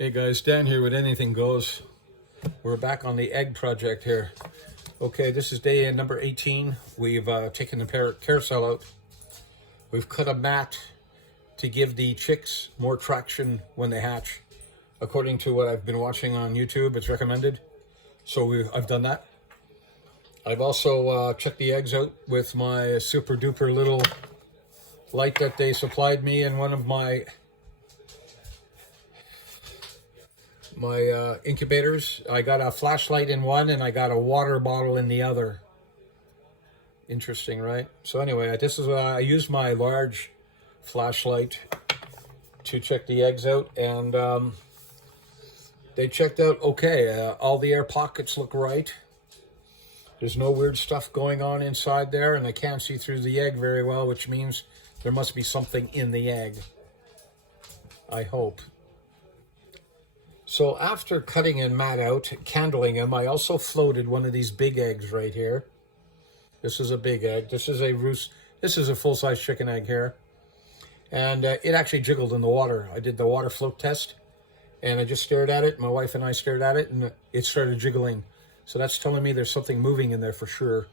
Hey guys, Dan here with Anything Goes. We're back on the egg project here. Okay, this is day number 18. We've taken the carousel out. We've cut a mat to give the chicks more traction when they hatch. According to what I've been watching on YouTube, it's recommended. So I've done that. I've also checked the eggs out with my super duper little light that they supplied me in one of my incubators. I got a flashlight in one and I got a water bottle in the other. Interesting, right? So anyway, this is I used my large flashlight to check the eggs out, and they checked out okay. All the air pockets look right. There's no weird stuff going on inside there, and I can't see through the egg very well, which means there must be something in the egg. I hope. So after cutting and mat out, candling them, I also floated one of these big eggs right here. This is a big egg. This is a full-size chicken egg here. And it actually jiggled in the water. I did the water float test, and I just stared at it. My wife and I stared at it, and it started jiggling. So that's telling me there's something moving in there for sure.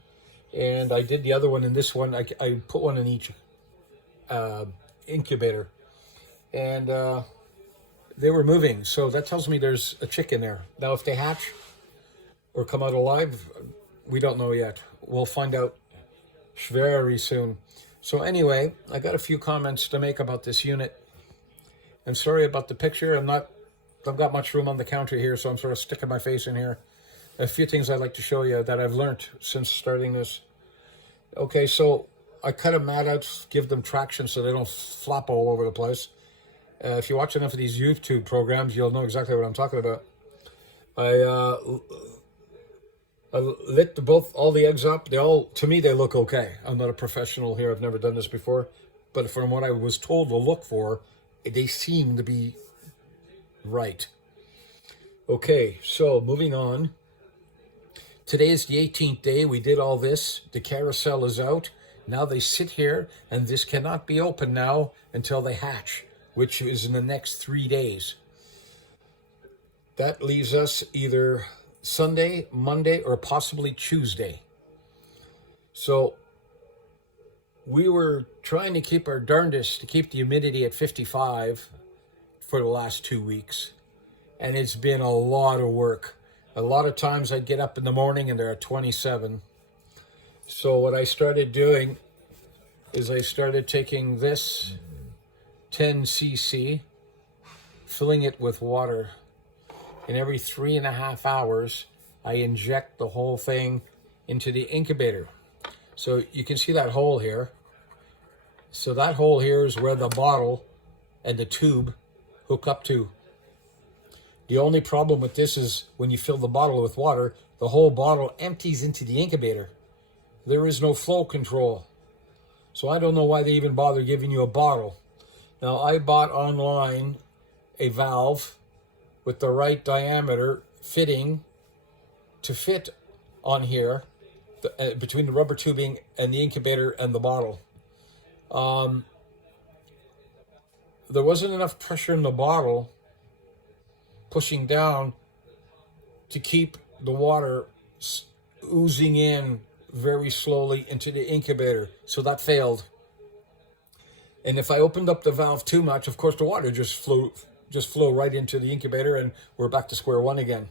And I did the other one in this one. I put one in each incubator. And they were moving, so that tells me there's a chick in there. Now, if they hatch or come out alive, we don't know yet. We'll find out very soon. So anyway, I got a few comments to make about this unit. I'm sorry about the picture. I've got much room on the counter here, so I'm sort of sticking my face in here. A few things I'd like to show you that I've learned since starting this. Okay, so I cut a mat out, give them traction so they don't flop all over the place. If you watch enough of these YouTube programs, you'll know exactly what I'm talking about. I lit all the eggs up. To me, they look okay. I'm not a professional here. I've never done this before. But from what I was told to look for, they seem to be right. Okay, so moving on. Today is the 18th day. We did all this. The carousel is out. Now they sit here, and this cannot be opened now until they hatch, which is in the next 3 days. That leaves us either Sunday, Monday, or possibly Tuesday. So we were trying to keep our darndest to keep the humidity at 55 for the last 2 weeks. And it's been a lot of work. A lot of times I'd get up in the morning and they're at 27. So what I started doing is I started taking this 10 cc, filling it with water, and every 3.5 hours I inject the whole thing into the incubator. So you can see that hole here. So that hole here is where the bottle and the tube hook up to. The only problem with this is when you fill the bottle with water, the whole bottle empties into the incubator. There is no flow control. So I don't know why they even bother giving you a bottle. Now, I bought online a valve with the right diameter fitting to fit on here between the rubber tubing and the incubator and the bottle. There wasn't enough pressure in the bottle pushing down to keep the water oozing in very slowly into the incubator, so that failed. And if I opened up the valve too much, of course, the water just flow right into the incubator, and we're back to square one again.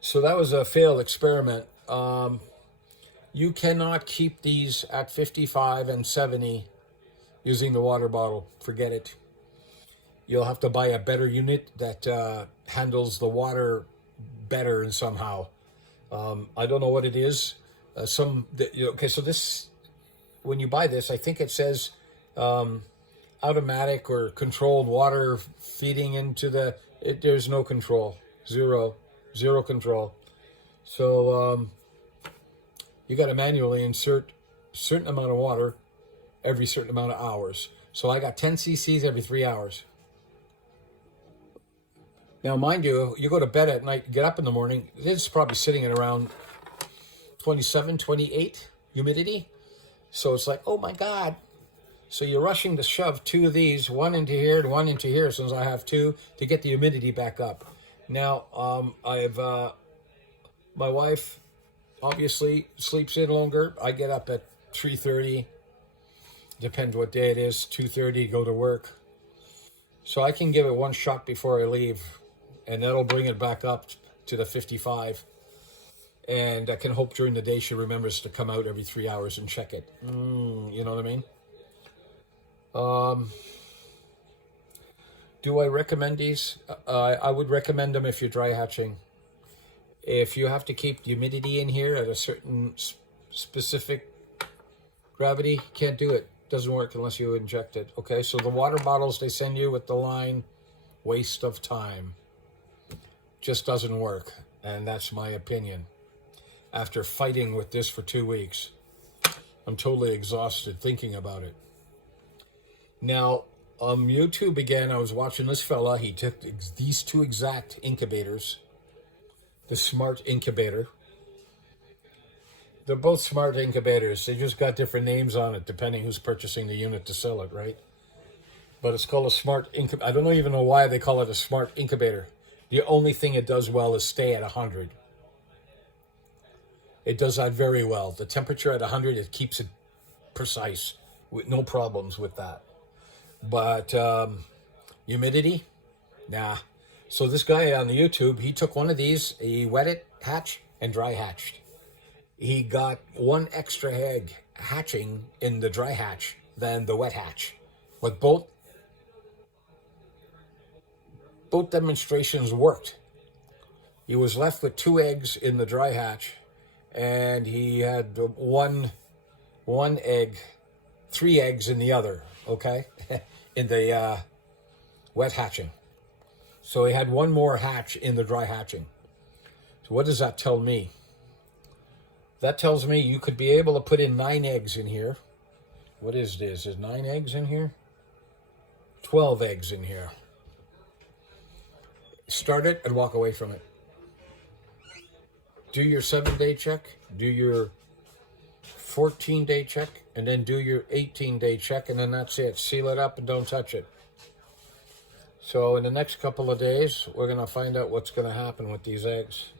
So that was a failed experiment. You cannot keep these at 55 and 70 using the water bottle. Forget it. You'll have to buy a better unit that handles the water better and somehow. I don't know what it is. Okay, so this, when you buy this, I think it says automatic or controlled water feeding into there's no control. Zero control. So you got to manually insert a certain amount of water every certain amount of hours. So I got 10 cc's every 3 hours. Now, mind you, you go to bed at night, get up in the morning, it's probably sitting at around 27, 28 humidity. So it's like, oh my God. So you're rushing to shove two of these, one into here and one into here, since I have two, to get the humidity back up. Now, my wife obviously sleeps in longer. I get up at 3:30, depends what day it is, 2:30, go to work. So I can give it one shot before I leave, and that'll bring it back up to the 55. And I can hope during the day she remembers to come out every 3 hours and check it. You know what I mean? Do I recommend these? I would recommend them if you're dry hatching. If you have to keep humidity in here at a certain specific gravity, can't do it. Doesn't work unless you inject it. Okay, so the water bottles they send you with the line, waste of time. Just doesn't work. And that's my opinion. After fighting with this for 2 weeks, I'm totally exhausted thinking about it. Now, on YouTube again, I was watching this fella. He took these two exact incubators, the Smart Incubator. They're both Smart Incubators. They just got different names on it depending who's purchasing the unit to sell it, right? But it's called a Smart Incubator. I don't even know why they call it a Smart Incubator. The only thing it does well is stay at 100. It does that very well. The temperature at 100, it keeps it precise, with no problems with that. But humidity, nah. So this guy on the YouTube, he took one of these, he wet it, hatch, and dry hatched. He got one extra egg hatching in the dry hatch than the wet hatch. But both demonstrations worked. He was left with 2 eggs in the dry hatch, and he had one egg, 3 eggs in the other, okay, in the wet hatching. So he had one more hatch in the dry hatching. So what does that tell me? That tells me you could be able to put in 9 eggs in here. What is this? Is 9 eggs in here? 12 eggs in here. Start it and walk away from it. Do your 7-day check, do your 14-day check, and then do your 18-day check, and then that's it. Seal it up and don't touch it. So in the next couple of days, we're going to find out what's going to happen with these eggs.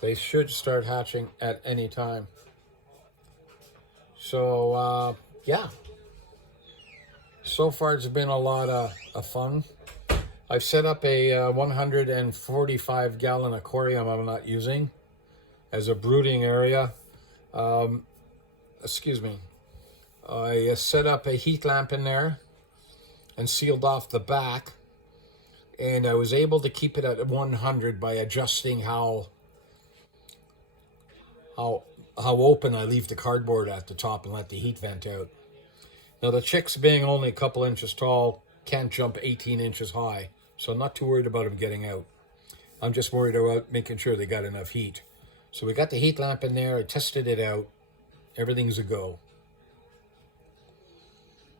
They should start hatching at any time. So, yeah. So far, it's been a lot of fun. I've set up a 145-gallon aquarium I'm not using as a brooding area. Excuse me. I set up a heat lamp in there and sealed off the back. And I was able to keep it at 100 by adjusting how open I leave the cardboard at the top and let the heat vent out. Now the chicks, being only a couple inches tall, can't jump 18 inches high, so I'm not too worried about them getting out. I'm just worried about making sure they got enough heat. So we got the heat lamp in there, I tested it out, everything's a go.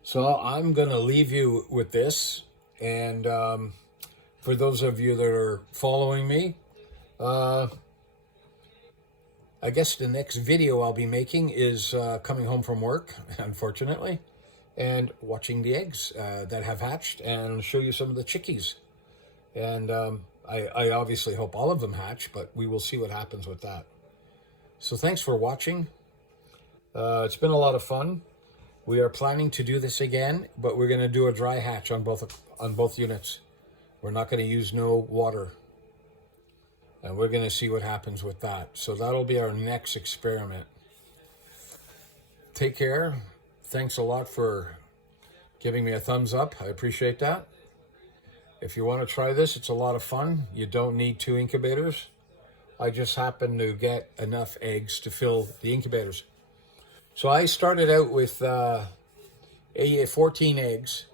So I'm going to leave you with this, and for those of you that are following me, I guess the next video I'll be making is coming home from work, unfortunately, and watching the eggs that have hatched and show you some of the chickies. And I obviously hope all of them hatch, but we will see what happens with that. So thanks for watching. It's been a lot of fun. We are planning to do this again, but we're going to do a dry hatch on both units. We're not going to use no water. And we're going to see what happens with that. So that'll be our next experiment. Take care. Thanks a lot for giving me a thumbs up. I appreciate that. If you want to try this, it's a lot of fun. You don't need 2 incubators. I just happen to get enough eggs to fill the incubators. So I started out with 14 eggs.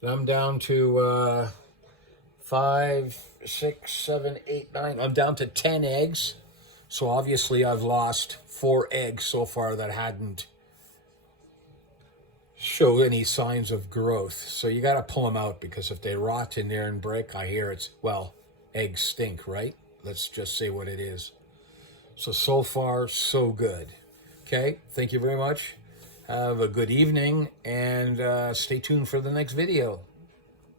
And I'm down to 5, 6, 7, 8, 9. I'm down to 10 eggs. So obviously I've lost 4 eggs so far that hadn't show any signs of growth. So you got to pull them out, because if they rot in there and break, I hear it's, well, eggs stink, right? Let's just say what it is. So far, so good. Okay, thank you very much. Have a good evening, and stay tuned for the next video.